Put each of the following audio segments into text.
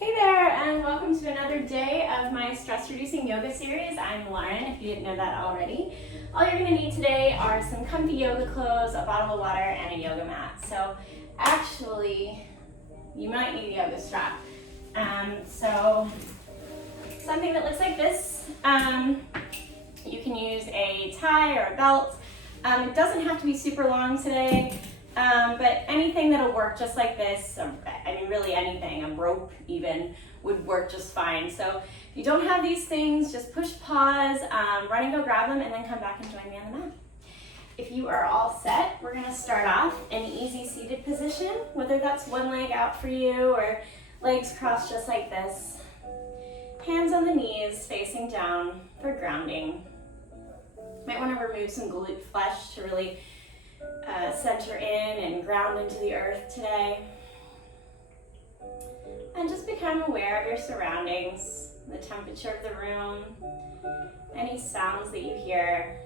Hey there, and welcome to another day of my stress reducing yoga series. I'm Lauren, if you didn't know that already. All you're going to need today are some comfy yoga clothes, a bottle of water, and a yoga mat. So actually, you might need a yoga strap. So something that looks like this. You can use a tie or a belt. It doesn't have to be super long today. But anything that'll work just like this, really anything, a rope even, would work just fine. So if you don't have these things, just push pause, run and go grab them, and then come back and join me on the mat. If you are all set, we're gonna start off in an easy seated position, whether that's one leg out for you or legs crossed just like this. Hands on the knees, facing down for grounding. Might wanna remove some glute flesh to really center in and ground into the earth today. And just become aware of your surroundings, the temperature of the room, any sounds that you hear.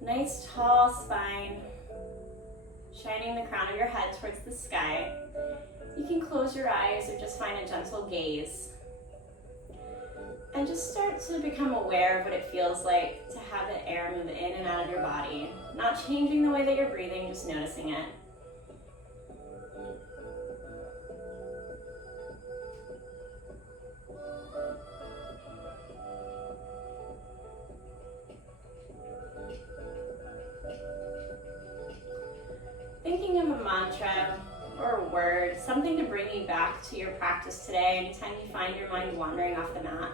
Nice tall spine, shining the crown of your head towards the sky. You can close your eyes or just find a gentle gaze. And just start to become aware of what it feels like to have the air move in and out of your body. Not changing the way that you're breathing, just noticing it. Thinking of a mantra or a word, something to bring you back to your practice today anytime you find your mind wandering off the mat.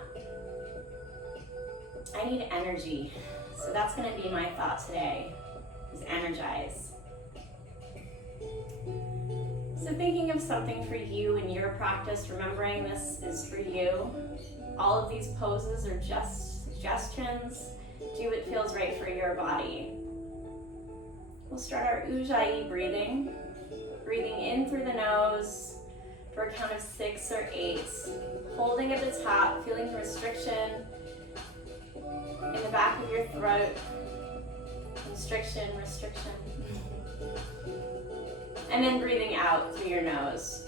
I need energy, so that's going to be my thought today, is energize. So thinking of something for you in your practice, remembering this is for you. All of these poses are just suggestions. Do what feels right for your body. We'll start our Ujjayi breathing. Breathing in through the nose for a count of 6 or 8. Holding at the top, feeling the restriction in the back of your throat. Restriction. And then breathing out through your nose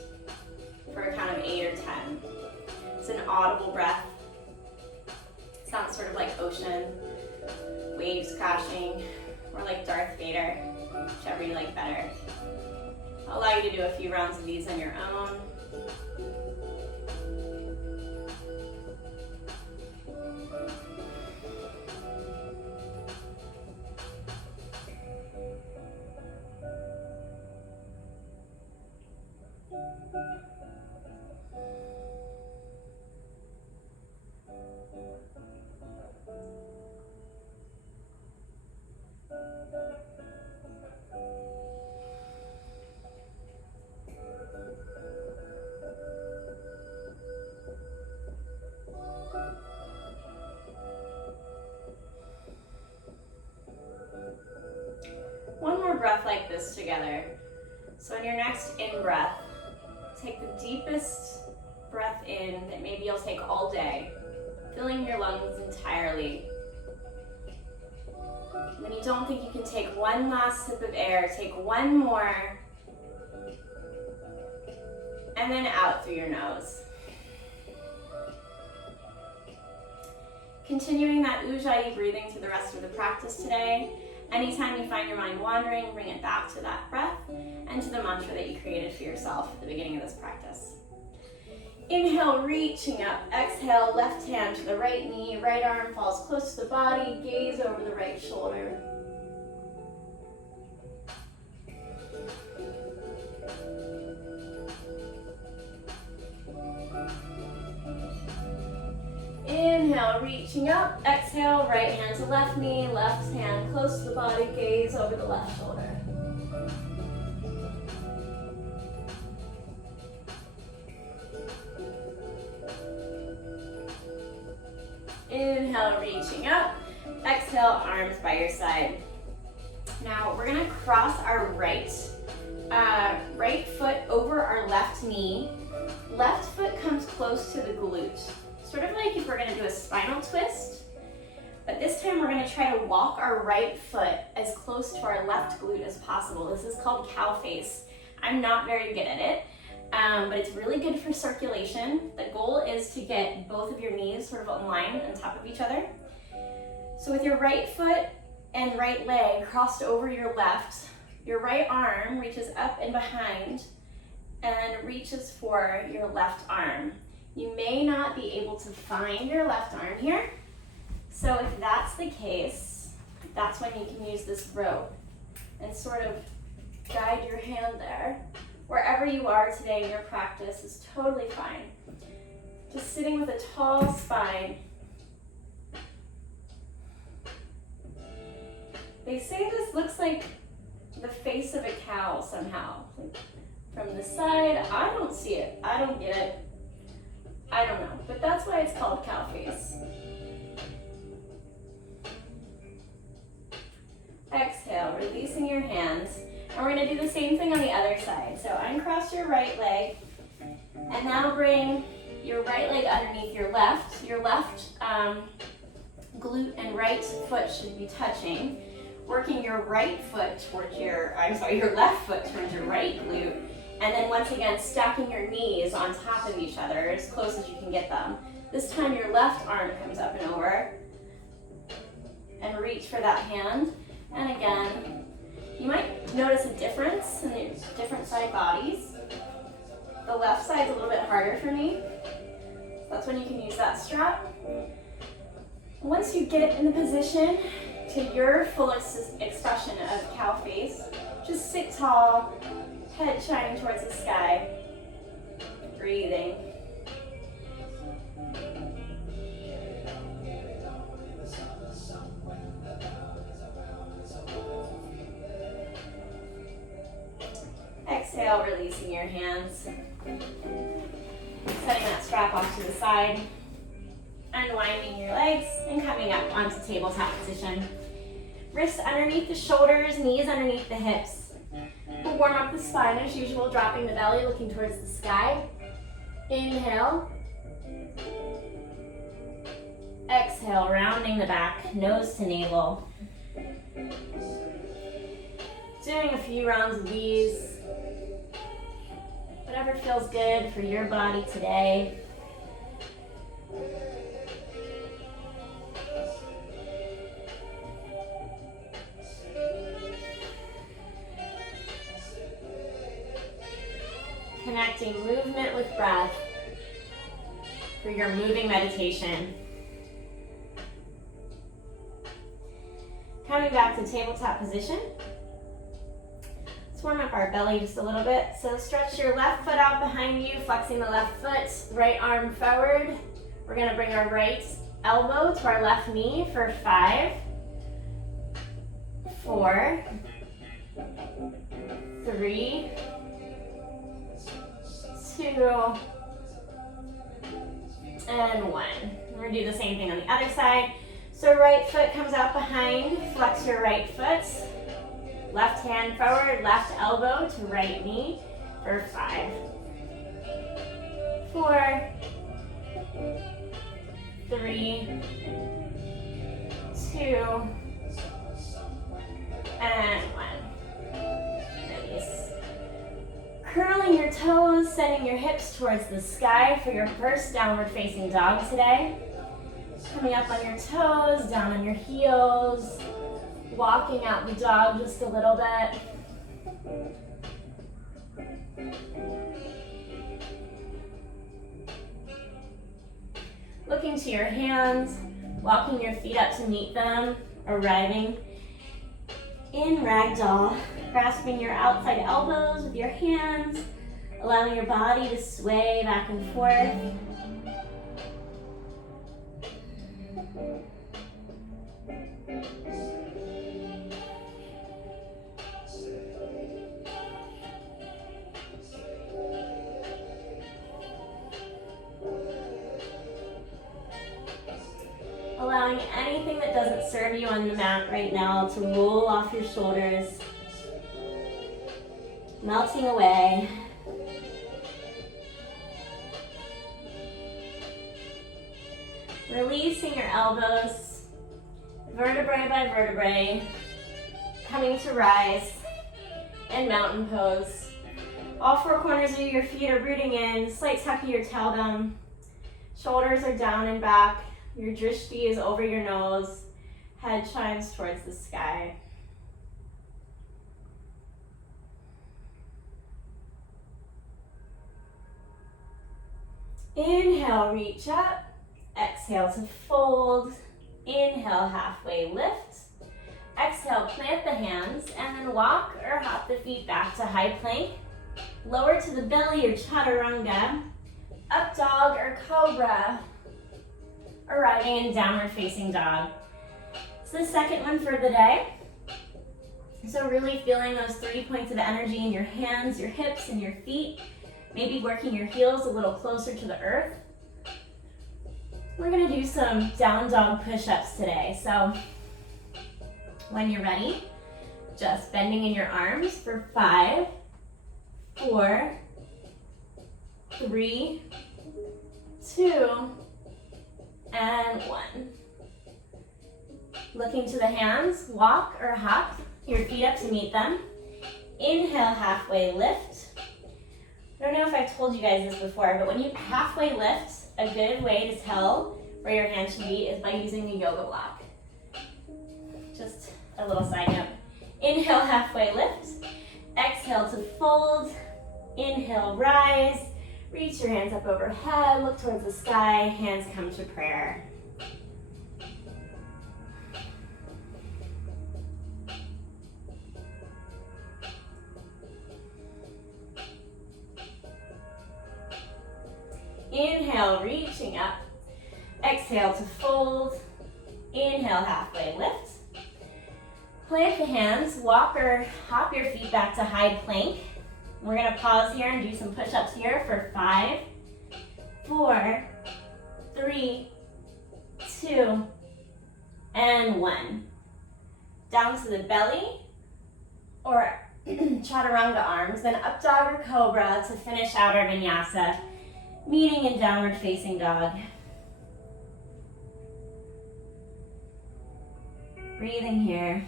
for a count of 8 or 10. It's an audible breath. It sounds sort of like ocean, waves crashing, or like Darth Vader, whichever you like better. I'll allow you to do a few rounds of these on your own. One more breath like this together. So in your next in-breath, take the deepest breath in that maybe you'll take all day, filling your lungs entirely. When you don't think you can take one last sip of air, take one more, and then out through your nose. Continuing that Ujjayi breathing through the rest of the practice today. Anytime you find your mind wandering, bring it back to that breath and to the mantra that you created for yourself at the beginning of this practice. Inhale, reaching up. Exhale, left hand to the right knee, right arm falls close to the body, gaze over the right shoulder. Inhale, reaching up. Exhale, right hand to left knee, left hand close to the body, gaze over the left shoulder. Inhale, reaching up. Exhale, arms by your side. Now we're gonna cross our right foot over our left knee. Left foot comes close to the glute. Sort of like if we're gonna do a spinal twist, but this time we're gonna try to walk our right foot as close to our left glute as possible. This is called cow face. I'm not very good at it, but it's really good for circulation. The goal is to get both of your knees sort of in line on top of each other. So with your right foot and right leg crossed over your left, your right arm reaches up and behind and reaches for your left arm. You may not be able to find your left arm here. So if that's the case, that's when you can use this rope and sort of guide your hand there. Wherever you are today in your practice is totally fine. Just sitting with a tall spine. They say this looks like the face of a cow somehow. Like from the side, I don't see it. I don't get it. I don't know, but that's why it's called cow face. Exhale, releasing your hands. And we're gonna do the same thing on the other side. So uncross your right leg, and now bring your right leg underneath your left. Your left glute and right foot should be touching. Working your right foot towards your left foot towards your right glute. And then once again, stacking your knees on top of each other as close as you can get them. This time your left arm comes up and over. And reach for that hand. And again, you might notice a difference in the different side bodies. The left side's a little bit harder for me. So that's when you can use that strap. Once you get in the position to your fullest expression of cow face, just sit tall, head shining towards the sky, breathing. Exhale, releasing your hands. Setting that strap off to the side. Unwinding your legs and coming up onto tabletop position. Wrists underneath the shoulders, knees underneath the hips. We'll warm up the spine as usual, dropping the belly, looking towards the sky. Inhale. Exhale, rounding the back, nose to navel. Doing a few rounds of these. Whatever feels good for your body today. Connecting movement with breath for your moving meditation. Coming back to tabletop position. Let's warm up our belly just a little bit. So stretch your left foot out behind you, flexing the left foot, right arm forward. We're gonna bring our right elbow to our left knee for 5, 4, 3, 2, and 1. We're gonna do the same thing on the other side. So right foot comes out behind, flex your right foot. Left hand forward, left elbow to right knee for 5, 4, 3, 2, and 1. Release. Curling your toes, sending your hips towards the sky for your first downward facing dog today. Coming up on your toes, down on your heels. Walking out the dog just a little bit. Looking to your hands, walking your feet up to meet them, arriving in ragdoll, grasping your outside elbows with your hands, allowing your body to sway back and forth. Allowing anything that doesn't serve you on the mat right now to roll off your shoulders, melting away. Releasing your elbows, vertebrae by vertebrae, coming to rise in mountain pose. All four corners of your feet are rooting in, slight tuck of your tailbone. Shoulders are down and back. Your drishti is over your nose. Head shines towards the sky. Inhale, reach up. Exhale to fold. Inhale, halfway lift. Exhale, plant the hands and then walk or hop the feet back to high plank. Lower to the belly or chaturanga. Up dog or cobra. Arriving in downward facing dog. It's the second one for the day. So really feeling those 3 points of energy in your hands, your hips, and your feet. Maybe working your heels a little closer to the earth. We're gonna do some down dog push-ups today. So when you're ready, just bending in your arms for 5, 4, 3, 2, and 1. Looking to the hands, walk or hop your feet up to meet them. Inhale, halfway lift. I don't know if I've told you guys this before, but when you halfway lift, a good way to tell where your hand should be is by using the yoga block. Just a little side note. Inhale, halfway lift. Exhale to fold. Inhale, rise. Reach your hands up overhead. Look towards the sky. Hands come to prayer. Inhale, reaching up. Exhale to fold. Inhale, halfway lift. Plant the hands, walk or hop your feet back to high plank. We're gonna pause here and do some push-ups here for 5, 4, 3, 2, and 1. Down to the belly or chaturanga arms, then up dog or cobra to finish out our vinyasa, meeting in downward facing dog. Breathing here.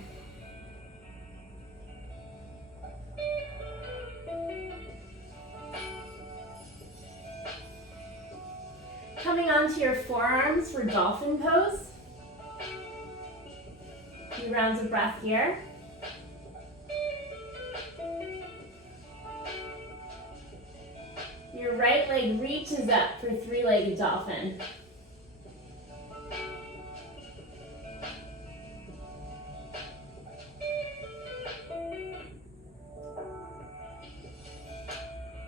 Coming onto your forearms for dolphin pose. A few rounds of breath here. Your right leg reaches up for three-legged dolphin.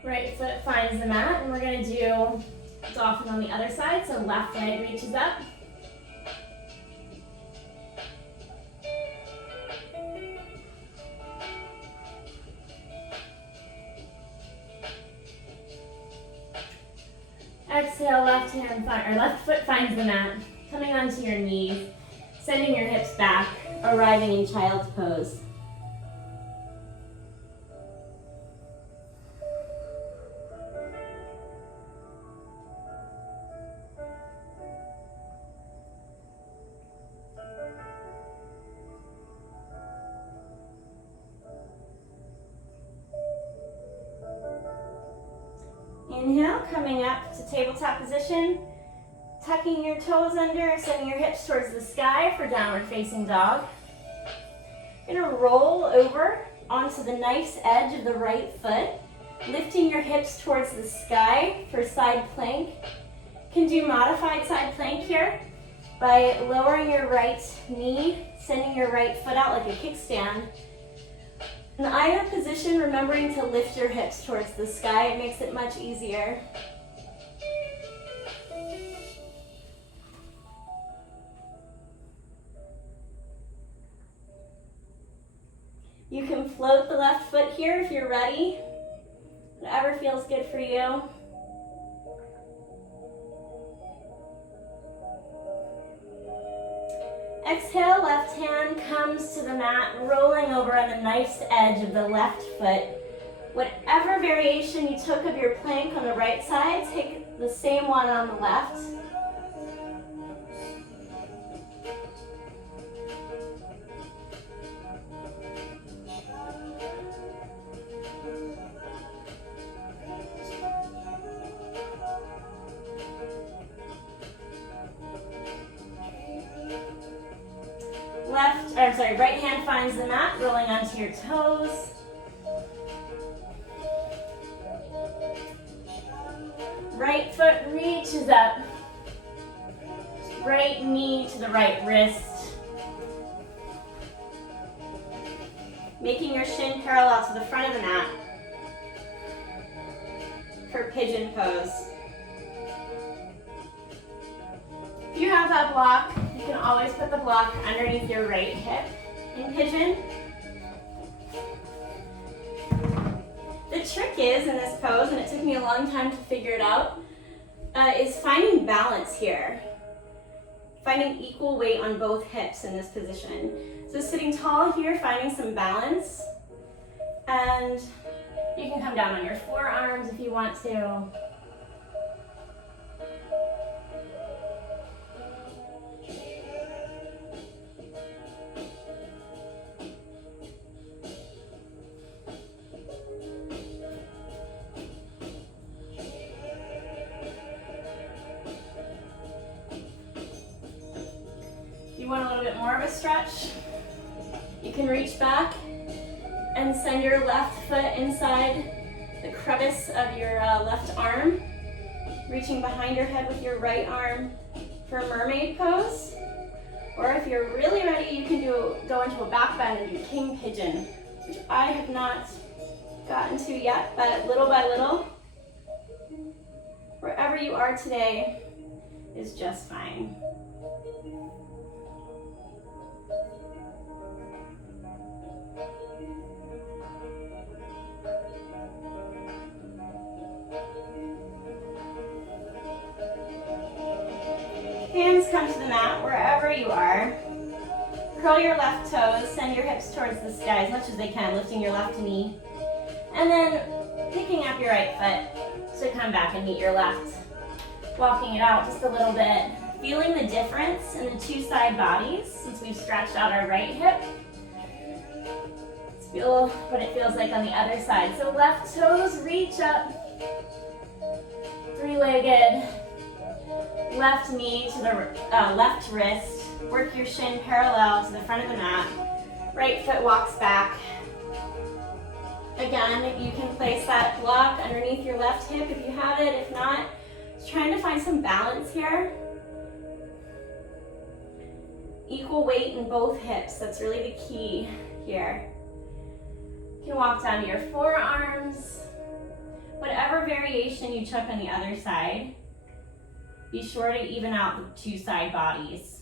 Right foot finds the mat, and we're going to do dolphin on the other side, so left leg reaches up. Exhale, left foot finds the mat. Coming onto your knees, sending your hips back, arriving in child's pose. Inhale, coming up to tabletop position, tucking your toes under, sending your hips towards the sky for downward facing dog. You're gonna roll over onto the nice edge of the right foot, lifting your hips towards the sky for side plank. You can do modified side plank here by lowering your right knee, sending your right foot out like a kickstand. In either position, remembering to lift your hips towards the sky, it makes it much easier. You can float the left foot here if you're ready. Whatever feels good for you. Exhale, left hand comes to the mat, rolling over on the nice edge of the left foot. Whatever variation you took of your plank on the right side, take the same one on the left. Right hand finds the mat, rolling onto your toes. Right foot reaches up. Right knee to the right wrist. Making your shin parallel to the front of the mat for pigeon pose. If you have that block, you can always put the block underneath your right hip in pigeon. The trick is in this pose, and it took me a long time to figure it out, is finding balance here. Finding equal weight on both hips in this position. So sitting tall here, finding some balance. And you can come down on your forearms if you want to. You want a little bit more of a stretch? You can reach back and send your left foot inside the crevice of your left arm, reaching behind your head with your right arm for mermaid pose. Or if you're really ready, you can go into a back bend and do king pigeon, which I have not gotten to yet, but little by little, wherever you are today is just fine. Hands come to the mat wherever you are. Curl your left toes, send your hips towards the sky as much as they can, lifting your left knee. And then picking up your right foot to come back and meet your left. Walking it out just a little bit. Feeling the difference in the two side bodies since we've stretched out our right hip. Let's feel what it feels like on the other side. So left toes reach up, three-legged. Left knee to the left wrist. Work your shin parallel to the front of the mat. Right foot walks back. Again, you can place that block underneath your left hip if you have it. If not, just trying to find some balance here. Equal weight in both hips. That's really the key here. You can walk down to your forearms. Whatever variation you took on the other side, be sure to even out the two side bodies.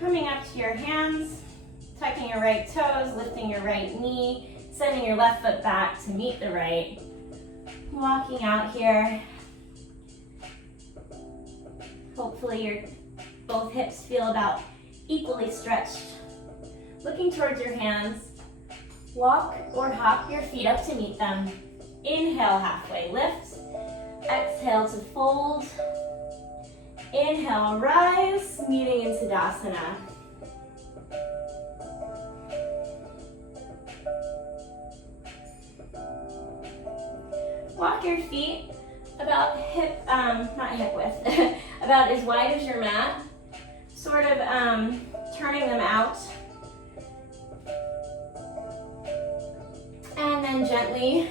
Coming up to your hands, tucking your right toes, lifting your right knee, sending your left foot back to meet the right. Walking out here. Hopefully both hips feel about equally stretched. Looking towards your hands, walk or hop your feet up to meet them. Inhale, halfway lift. Exhale to fold. Inhale, rise, meeting in Tadasana. Walk your feet about not hip width, about as wide as your mat. Sort of turning them out. And then gently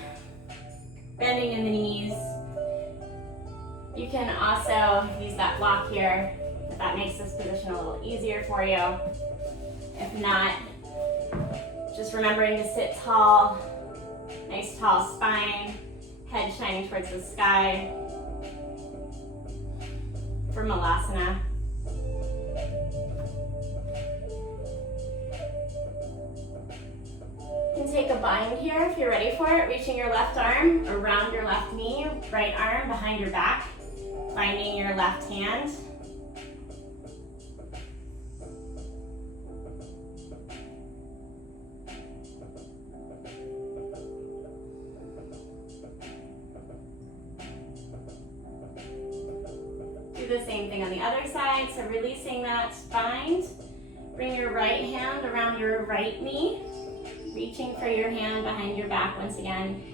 bending in the knees. You can also use that block here if that makes this position a little easier for you. If not, just remembering to sit tall, nice tall spine, head shining towards the sky for Malasana. You can take a bind here if you're ready for it, reaching your left arm around your left knee, right arm behind your back. Finding your left hand. the same thing on the other side. So releasing that bind. Bring your right hand around your right knee, reaching for your hand behind your back once again.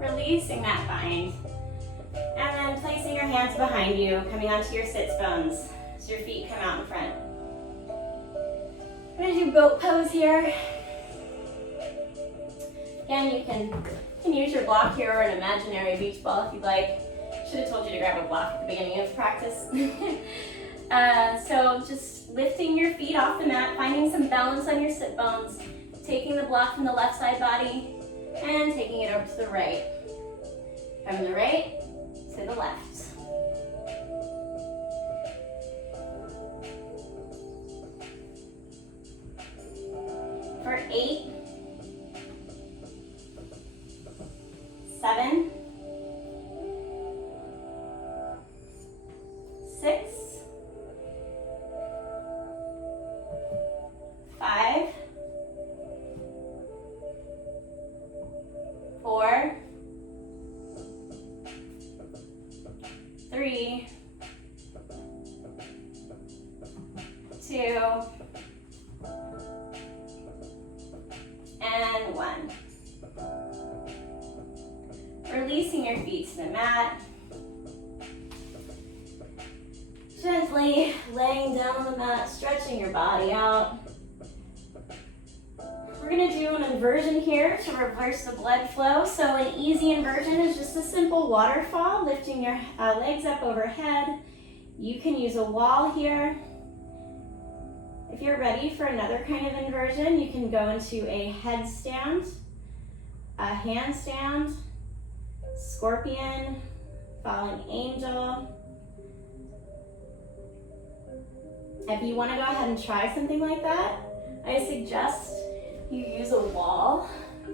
Releasing that bind. And then placing your hands behind you, coming onto your sits bones as your feet come out in front. We're gonna do boat pose here. Again, you can use your block here or an imaginary beach ball if you'd like. Should have told you to grab a block at the beginning of practice. So just lifting your feet off the mat, finding some balance on your sit bones, taking the block from the left side body and taking it over to the right. From the right to the left. For 8, 7, 6, 5, 4, 3, 2, and 1. Releasing your feet to the mat. Gently laying down on the mat, stretching your body out. We're going to do an inversion here to reverse the blood flow. So an easy inversion is just a simple waterfall, lifting your legs up overhead. You can use a wall here. If you're ready for another kind of inversion, you can go into a headstand, a handstand, scorpion, falling angel. If you want to go ahead and try something like that, I suggest you use a wall.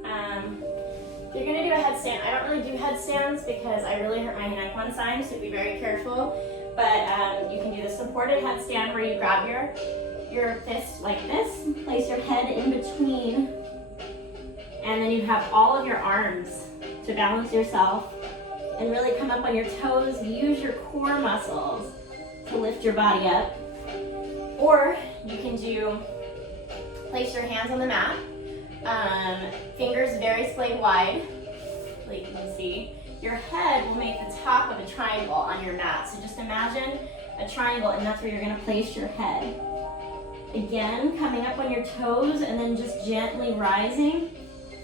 If you're going to do a headstand, I don't really do headstands because I really hurt my neck one time, so be very careful. But you can do the supported headstand where you grab your fist like this, place your head in between, and then you have all of your arms to balance yourself and really come up on your toes. Use your core muscles to lift your body up. Or you can place your hands on the mat, fingers very splayed wide, like you can see. Your head will make the top of a triangle on your mat. So just imagine a triangle, and that's where you're going to place your head. Again, coming up on your toes and then just gently rising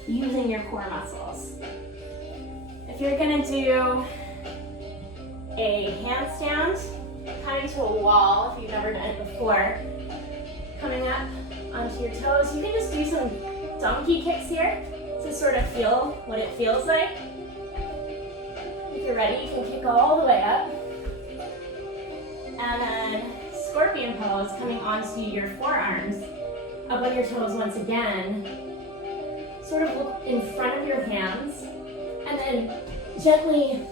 using your core muscles. If you're going to do a handstand, coming to a wall if you've never done it before, coming up onto your toes, you can just do some donkey kicks here to sort of feel what it feels like. If you're ready, you can kick all the way up. And then scorpion pose, coming onto your forearms, up on your toes once again. Sort of look in front of your hands, and then gently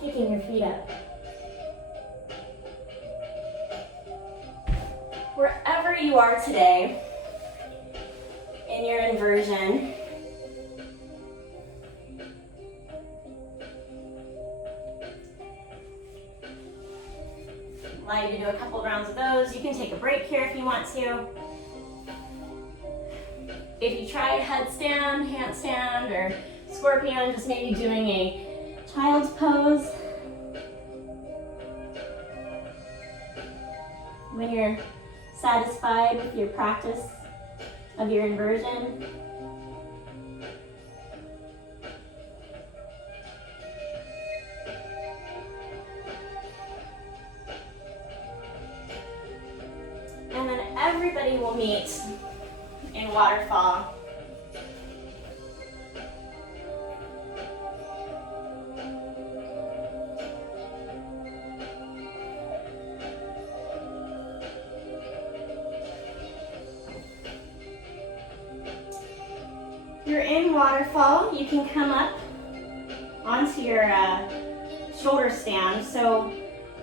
kicking your feet up. Wherever you are today in your inversion, allow you to do a couple rounds of those. You can take a break here if you want to. If you tried headstand, handstand, or scorpion, just maybe doing a child's pose. When you're satisfied with your practice of your inversion, and then everybody will meet in waterfall. If you're in waterfall, you can come up onto your shoulder stand. So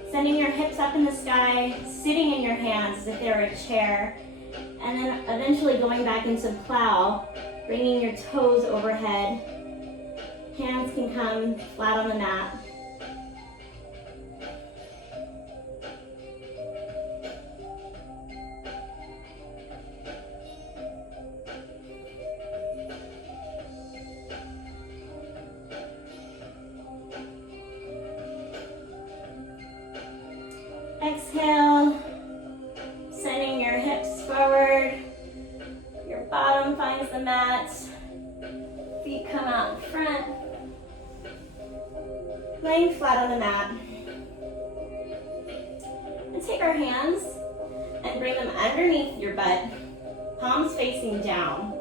sending your hips up in the sky, sitting in your hands as if they were a chair, and then eventually going back into plow, bringing your toes overhead. Hands can come flat on the mat. Exhale, sending your hips forward. Your bottom finds the mat. Feet come out in front. Laying flat on the mat. And take our hands and bring them underneath your butt, palms facing down.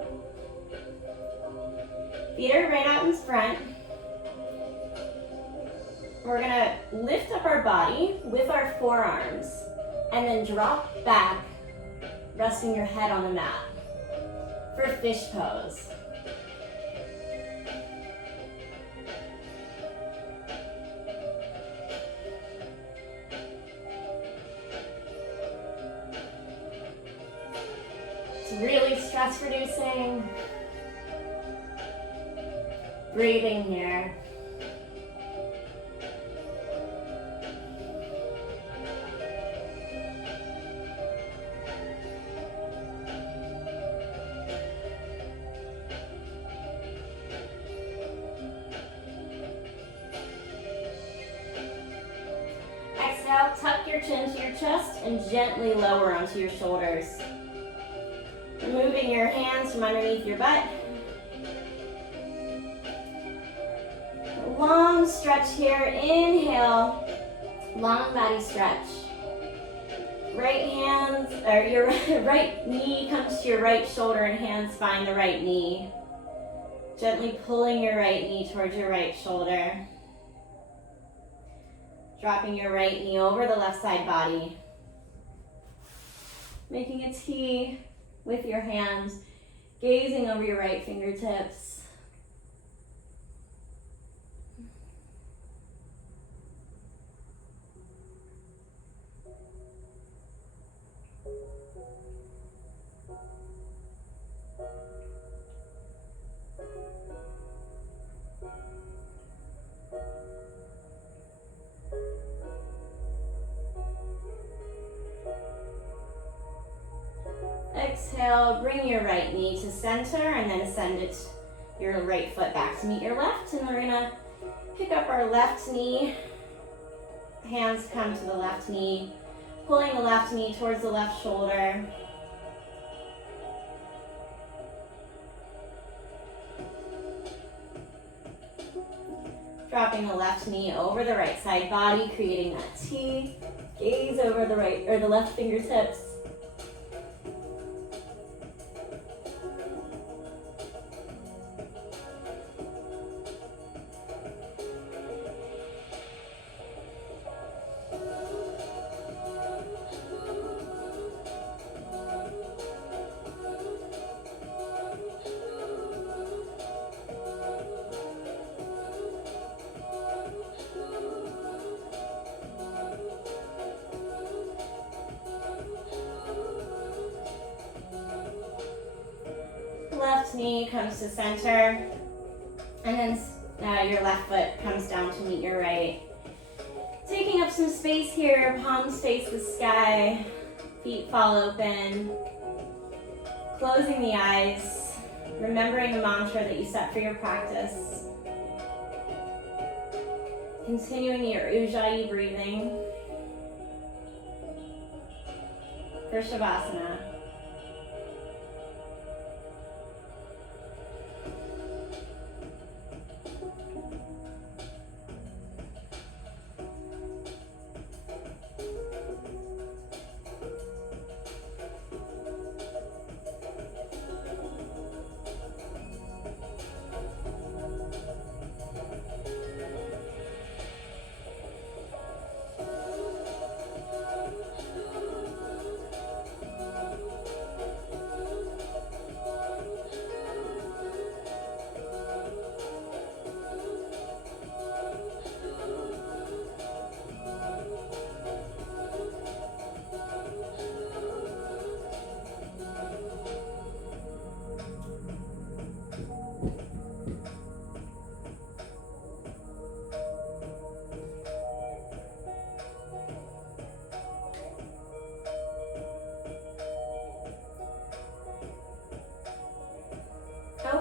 Feet are right out in front. We're gonna lift up our body with our forearms and then drop back, resting your head on the mat for fish pose. It's really stress reducing. Breathing here. Exhale, tuck your chin to your chest and gently lower onto your shoulders. Removing your hands from underneath your butt. Long stretch here. Inhale, long body stretch. Right hands, or your right knee comes to your right shoulder and hands find the right knee. Gently pulling your right knee towards your right shoulder. Dropping your right knee over the left side body. Making a T with your hands, gazing over your right fingertips. Exhale, bring your right knee to center and then send your right foot back to meet your left. And we're gonna pick up our left knee. Hands come to the left knee, pulling the left knee towards the left shoulder. Dropping the left knee over the right side body, creating that T. Gaze over the right or the left fingertips. Left knee comes to center, and then your left foot comes down to meet your right. Taking up some space here, palms face the sky, feet fall open. Closing the eyes, remembering the mantra that you set for your practice. Continuing your Ujjayi breathing for Shavasana.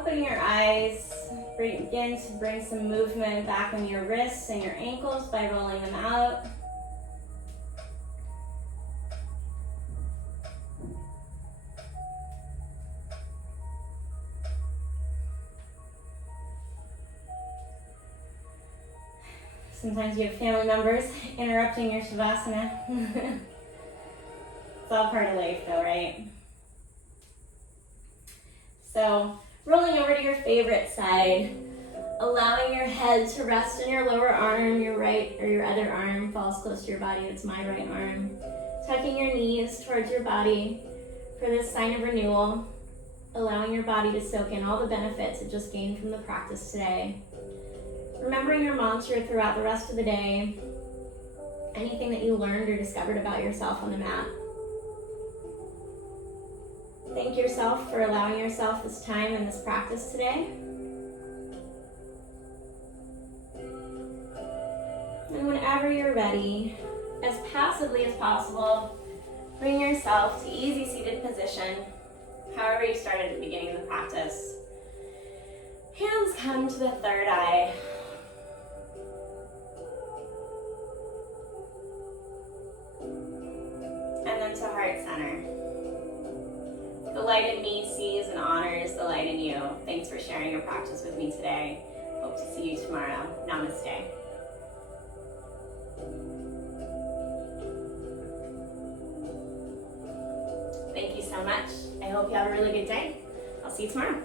open your eyes. Begin to bring some movement back in your wrists and your ankles by rolling them out. Sometimes you have family members interrupting your Shavasana. It's all part of life though, right? So, rolling over to your favorite side, allowing your head to rest in your lower arm, your right or your other arm falls close to your body, it's my right arm. Tucking your knees towards your body for this sign of renewal, allowing your body to soak in all the benefits it just gained from the practice today. Remembering your mantra throughout the rest of the day, anything that you learned or discovered about yourself on the mat. Thank yourself for allowing yourself this time and this practice today. And whenever you're ready, as passively as possible, bring yourself to easy seated position, however you started at the beginning of the practice. Hands come to the third eye. And then to heart center. The light in me sees and honors the light in you. Thanks for sharing your practice with me today. Hope to see you tomorrow. Namaste. Thank you so much. I hope you have a really good day. I'll see you tomorrow.